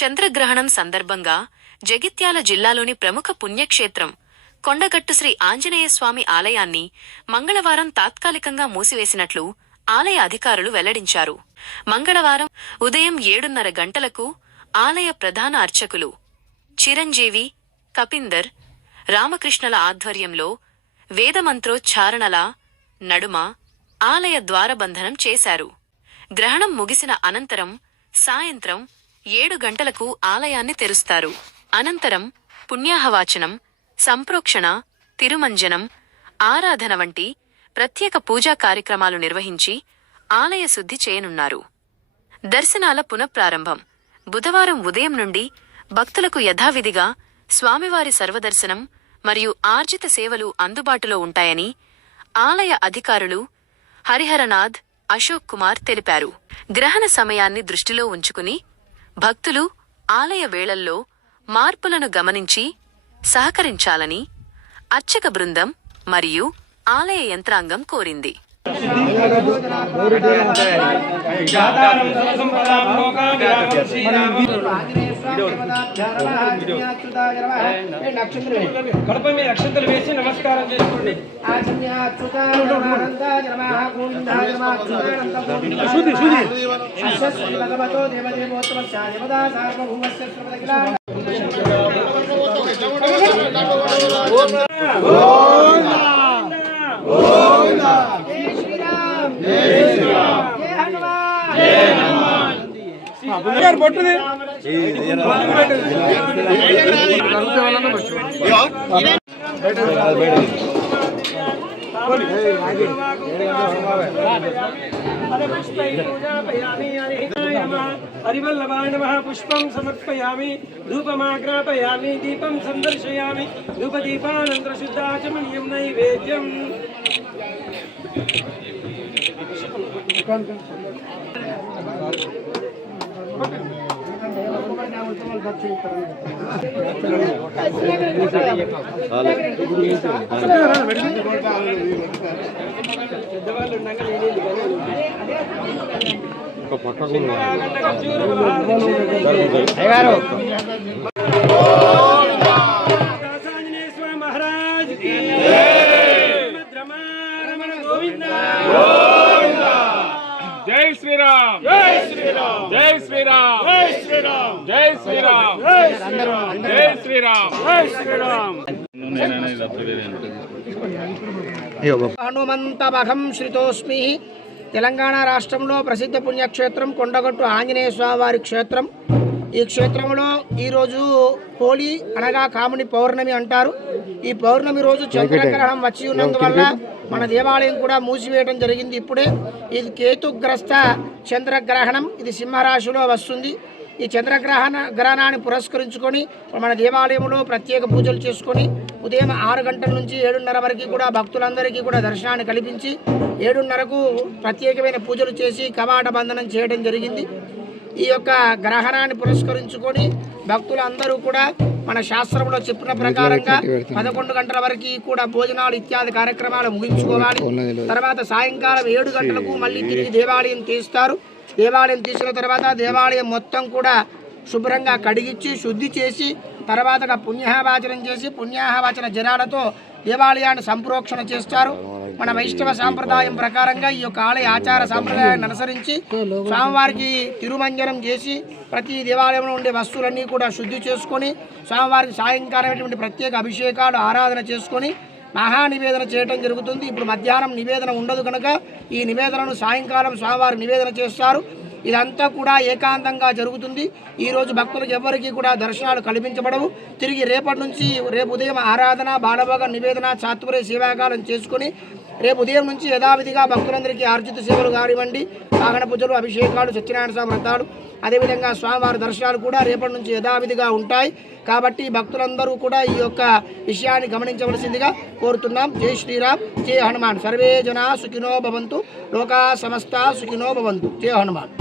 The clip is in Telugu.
చంద్రగ్రహణం సందర్భంగా జగిత్యాల జిల్లాలోని ప్రముఖ పుణ్యక్షేత్రం కొండగట్టు శ్రీ ఆంజనేయస్వామి ఆలయాన్ని మంగళవారం తాత్కాలికంగా మూసివేసినట్లు ఆలయ అధికారులు వెల్లడించారు. మంగళవారం ఉదయం 7:30 గంటలకు ఆలయ ప్రధాన అర్చకులు చిరంజీవి, కపిందర్, రామకృష్ణల ఆధ్వర్యంలో వేదమంత్రోచ్చారణల నడుమ ఆలయ ద్వారబంధనం చేశారు. గ్రహణం ముగిసిన అనంతరం సాయంత్రం 7 గంటలకు ఆలయాన్ని తెరుస్తారు. అనంతరం పుణ్యాహవాచనం, సంప్రోక్షణ, తిరుమంజనం, ఆరాధన వంటి ప్రత్యేక పూజా కార్యక్రమాలు నిర్వహించి ఆలయ శుద్ధి చేయనున్నారు. దర్శనాల పునఃప్రారంభం బుధవారం ఉదయం నుండి భక్తులకు యథావిధిగా స్వామివారి సర్వదర్శనం మరియు ఆర్జిత సేవలు అందుబాటులో ఉంటాయని ఆలయ అధికారులు హరిహరనాథ్, అశోక్ కుమార్ తెలిపారు. గ్రహణ సమయాన్ని దృష్టిలో ఉంచుకుని భక్తులు ఆలయ వేళల్లో మార్పులను గమనించి సహకరించాలని అర్చక బృందం మరియు ఆలయ యంత్రాంగం కోరింది. కడప మీద అక్షంతలు వేసి నమస్కారం చేసుకోండి. హరివల్లభాయ నమః. పుష్పం సమర్పయామి, ధూపమాగ్రాపయామి, దీపం సందర్శయామి. ధూపదీపానంతర శుద్ధాచమనీయం నైవేద్యం. పెద్దవాళ్ళు ఉండగా నేనేది ఆంజనేయస్వామి మహారాజ్ కి రమణ గోవింద. జై శ్రీరామ్, జై శ్రీరామ్, జై శ్రీరామ్, జై శ్రీరామ్, జై శ్రీరామ్, జై శ్రీరామ్, జై శ్రీరామ్. హనుమంతమహం శ్రితోస్మి. తెలంగాణ రాష్ట్రంలో ప్రసిద్ధ పుణ్యక్షేత్రం కొండగట్టు ఆంజనేయ స్వామివారి క్షేత్రం. ఈ క్షేత్రంలో ఈరోజు హోలీ అనగా కాముని పౌర్ణమి అంటారు. ఈ పౌర్ణమి రోజు చంద్రగ్రహణం వచ్చి ఉన్నందువల్ల మన దేవాలయం కూడా మూసివేయడం జరిగింది. ఇప్పుడే ఇది కేతుగ్రస్త చంద్రగ్రహణం. ఇది సింహరాశిలో వస్తుంది. ఈ గ్రహణాన్ని పురస్కరించుకొని మన దేవాలయంలో ప్రత్యేక పూజలు చేసుకొని ఉదయం 6 గంటల నుంచి 7:30 వరకు కూడా భక్తులందరికీ కూడా దర్శనాన్ని కల్పించి 7:30కు ప్రత్యేకమైన పూజలు చేసి కవాట బంధనం చేయడం జరిగింది. ఈ యొక్క గ్రహణాన్ని పురస్కరించుకొని భక్తులందరూ కూడా మన శాస్త్రంలో చెప్పిన ప్రకారంగా 11 గంటల వరకు కూడా భోజనాలు ఇత్యాది కార్యక్రమాలు ముగించుకోవాలి. తర్వాత సాయంకాలం 7 గంటలకు మళ్ళీ తిరిగి దేవాలయం తీస్తారు. దేవాలయం తీసిన తర్వాత దేవాలయం మొత్తం కూడా శుభ్రంగా కడిగించి శుద్ధి చేసి తర్వాత పుణ్యాహవాచనం చేసి పుణ్యాహవాచన జనాలతో దేవాలయాన్ని సంప్రోక్షణ చేస్తారు. మన వైష్ణవ సాంప్రదాయం ప్రకారంగా ఈ యొక్క ఆలయ ఆచార సాంప్రదాయాన్ని అనుసరించి స్వామివారికి తిరుమంజనం చేసి ప్రతి దేవాలయంలో ఉండే వస్తువులన్నీ కూడా శుద్ధి చేసుకొని స్వామివారికి సాయంకాలం ప్రత్యేక అభిషేకాలు ఆరాధన చేసుకొని మహానివేదన చేయడం జరుగుతుంది. ఇప్పుడు మధ్యాహ్నం నివేదన ఉండదు కనుక ఈ నివేదనను సాయంకాలం స్వామివారి నివేదన చేస్తారు. ఇదంతా కూడా ఏకాంతంగా జరుగుతుంది. ఈరోజు భక్తులకు ఎవరికి కూడా దర్శనాలు కల్పించబడవు. తిరిగి రేపటి నుంచి రేపు ఉదయం ఆరాధన, బాలభోగ నివేదన, చాతుర్య సేవాకాలం చేసుకుని రేపు ఉదయం నుంచి యథావిధిగా భక్తులందరికీ ఆర్జిత సేవలు కానివ్వండి, వాహన పూజలు, అభిషేకాలు, సత్యనారాయణ స్వామి వ్రతాలు, అదేవిధంగా స్వామివారి దర్శనాలు కూడా రేపటి నుంచి యథావిధిగా ఉంటాయి. కాబట్టి భక్తులందరూ కూడా ఈ యొక్క విషయాన్ని గమనించవలసిందిగా కోరుతున్నాం. జై శ్రీరామ్, జై హనుమాన్. సర్వే జనా సుఖినో భవంతు, లోకా సమస్త సుఖినో భవంతు. జై హనుమాన్.